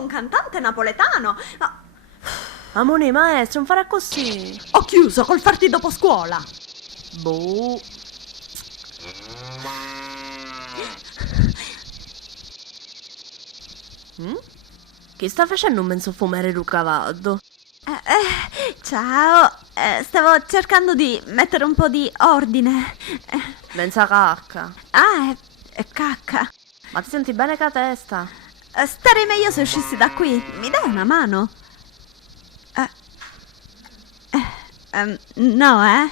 un cantante napoletano. Ma Amore, maestro, non farà così. ho chiuso col farti dopo scuola. Boh. Che sta facendo un mezzo fumare Rucavaldo? Ciao, stavo cercando di mettere un po' di ordine. Menza cacca. È cacca. Ma ti senti bene con la testa? Starei meglio se uscissi da qui. Mi dai una mano? No,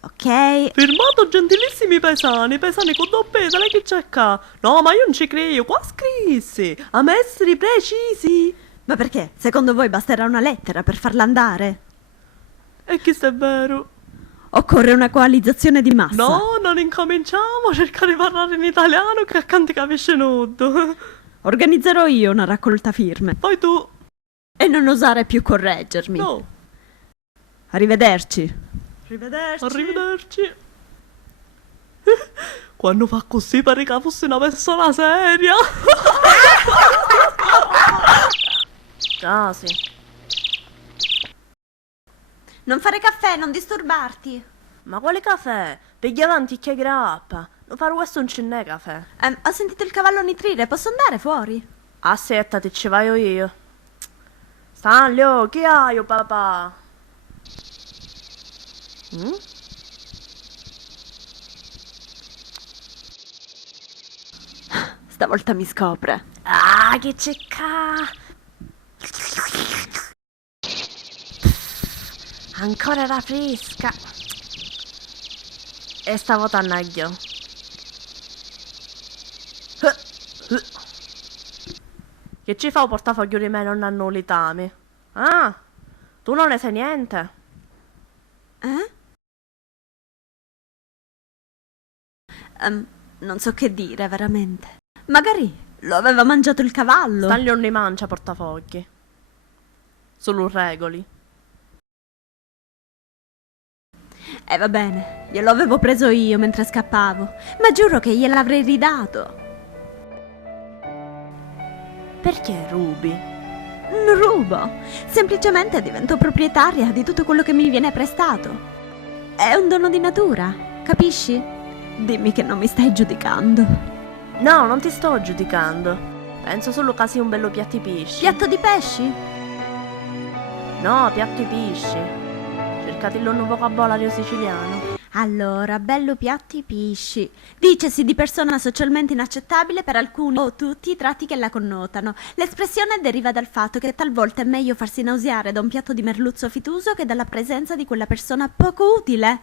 ok. Firmato gentilissimi paesani con doppeta, lei che c'è qua? No, ma io non ci credo, qua scrissi, a essere precisi. Ma perché? Secondo voi basterà una lettera per farla andare? E che sta è vero? Occorre una coalizzazione di massa. No, non incominciamo a cercare di parlare in italiano che accanto capisce nudo. Organizzerò io una raccolta firme. Poi tu. E non osare più correggermi. No. Arrivederci. Arrivederci. Quando fa così pare che fosse una persona seria. Ah, sì. Non fare caffè, non disturbarti. Ma quale caffè? Piglia avanti che grappa. Non fare questo non ce n'è caffè. Ho sentito il cavallo nitrire, posso andare fuori? Aspettati, ci vado io. Stanlio, chi hai io, papà? Stavolta mi scopre. Ah, che c'è qua? Ancora era fresca. E stavo tannaglio. Che ci fa un portafoglio di me non hanno litami? Ah, tu non ne sai niente? Non so che dire, veramente. Magari lo aveva mangiato il cavallo. Stanlio non li mangia portafogli. Solo regoli. Va bene, glielo avevo preso io mentre scappavo, ma giuro che gliel'avrei ridato. Perché rubi? Non rubo, semplicemente divento proprietaria di tutto quello che mi viene prestato. È un dono di natura, capisci? Dimmi che non mi stai giudicando. No, non ti sto giudicando. Penso solo che sia un bello piatti pesci. Piatto di pesci? No, piatti pesci. Cercate il nuovo vocabolario siciliano. Allora, bello piatti pisci. Dicesi di persona socialmente inaccettabile per alcuni o tutti i tratti che la connotano. L'espressione deriva dal fatto che talvolta è meglio farsi nauseare da un piatto di merluzzo fituoso che dalla presenza di quella persona poco utile.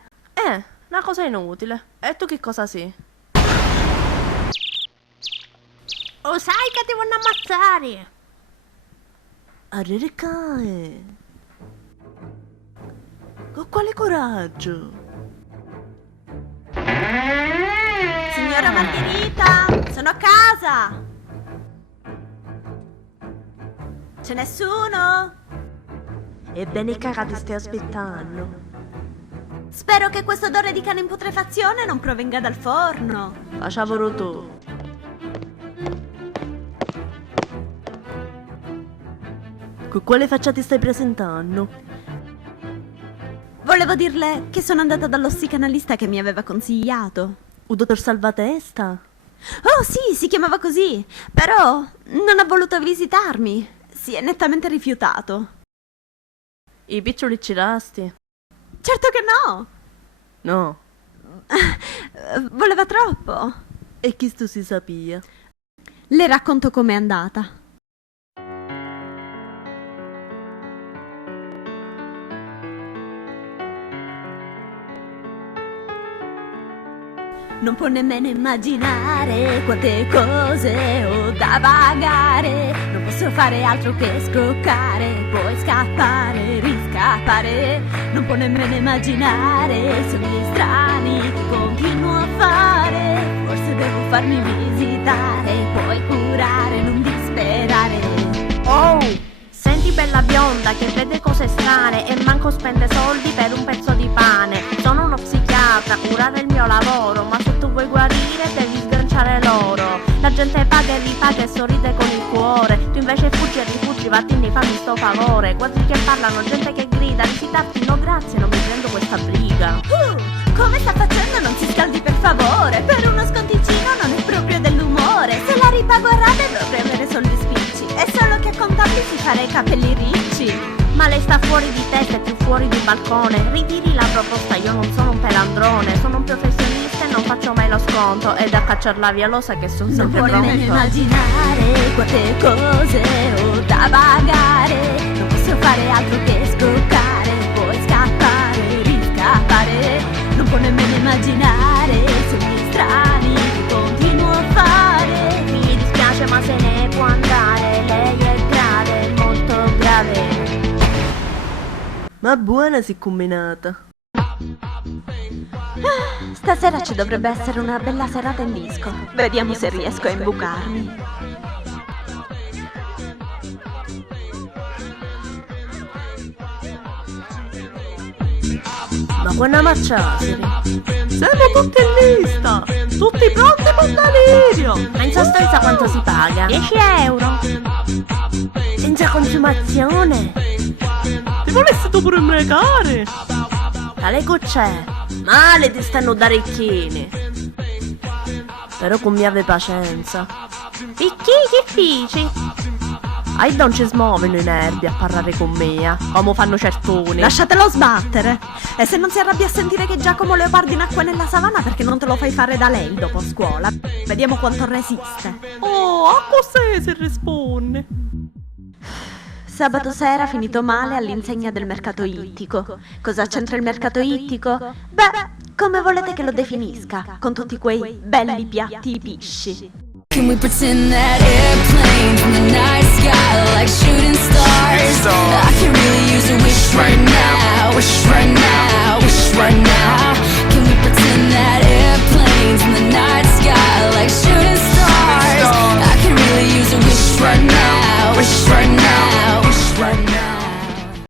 Una cosa inutile. E tu che cosa sei? Oh, sai che ti vanno a ammazzare! Arrecae! Con quale coraggio? Signora Margherita, sono a casa! C'è nessuno? Ebbene cara, ti stai aspettando. Spero che questo odore di cane in putrefazione non provenga dal forno. Facciamo tu. Con quale faccia ti stai presentando? Volevo dirle che sono andata dallo psicanalista che mi aveva consigliato. Un dottor Salvatesta? Oh sì, si chiamava così, però non ha voluto visitarmi. Si è nettamente rifiutato. I piccioli cirasti? Certo che no! No. Voleva troppo. E chi tu si sapia? Le racconto com'è andata. Non può nemmeno immaginare quante cose ho da pagare. Non posso fare altro che scoccare, poi scappare, riscappare. Non può nemmeno immaginare sogni strani che continuo a fare. Forse devo farmi visitare, poi curare, non disperare. Oh! Senti bella bionda che vede cose strane e manco spende soldi per un pezzo di pane. Sono uno psichiatra, curare il mio lavoro, ma se tu vuoi guarire devi sganciare l'oro. La gente paga e ripaga e sorride con il cuore, tu invece fuggi e Givattini, fammi sto favore. Quasi che parlano, gente che grida. Visitarti, no grazie, non mi prendo questa briga. Come sta facendo? Non si scaldi per favore. Per uno sconticino non è proprio dell'umore. Se la ripago a rate dovrei avere soldi spicci. È solo che a contabili si farà i capelli ricci. Ma lei sta fuori di testa e più fuori di balcone. Ritiri la proposta, io non sono un pelandrone. Sono un professionista e non faccio mai lo sconto. E da cacciarla via lo sa che sono Non sempre puoi nemmeno pronto. immaginare quante cose ho da pagare. Non posso fare altro che scoccare. Poi scappare, riscappare. Non puoi nemmeno immaginare sogni strani che continuo a fare. Mi dispiace ma se ne può andare. Lei è grave, molto grave. Ma buona si combinata. Stasera ci dovrebbe essere una bella serata in disco. Vediamo se riesco a imbucarmi. Ma quella maccia, Siamo tutti in lista. Tutti pronti per delirio. ma in sostanza quanto si paga? 10 euro. Senza consumazione. Ti volessi tu pure imbricare? Tale c'è. Male ti stanno da ricchini. Però con mia pazienza. Picchi che fici? Ai non ci smuovono i nervi a parlare con me, come fanno certuni. Lasciatelo sbattere. E se non si arrabbia a sentire che Giacomo Leopardi nacque nella savana, perché non te lo fai fare da lei dopo scuola? Vediamo quanto resiste. Oh, a cos'è se risponde? Sabato sera finito male all'insegna del mercato ittico. Cosa c'entra il mercato ittico? Beh, come volete che lo definisca, con tutti quei belli piatti pisci. Can we pretend that airplanes in the night sky are like shooting stars? I can really use a wish right now, wish right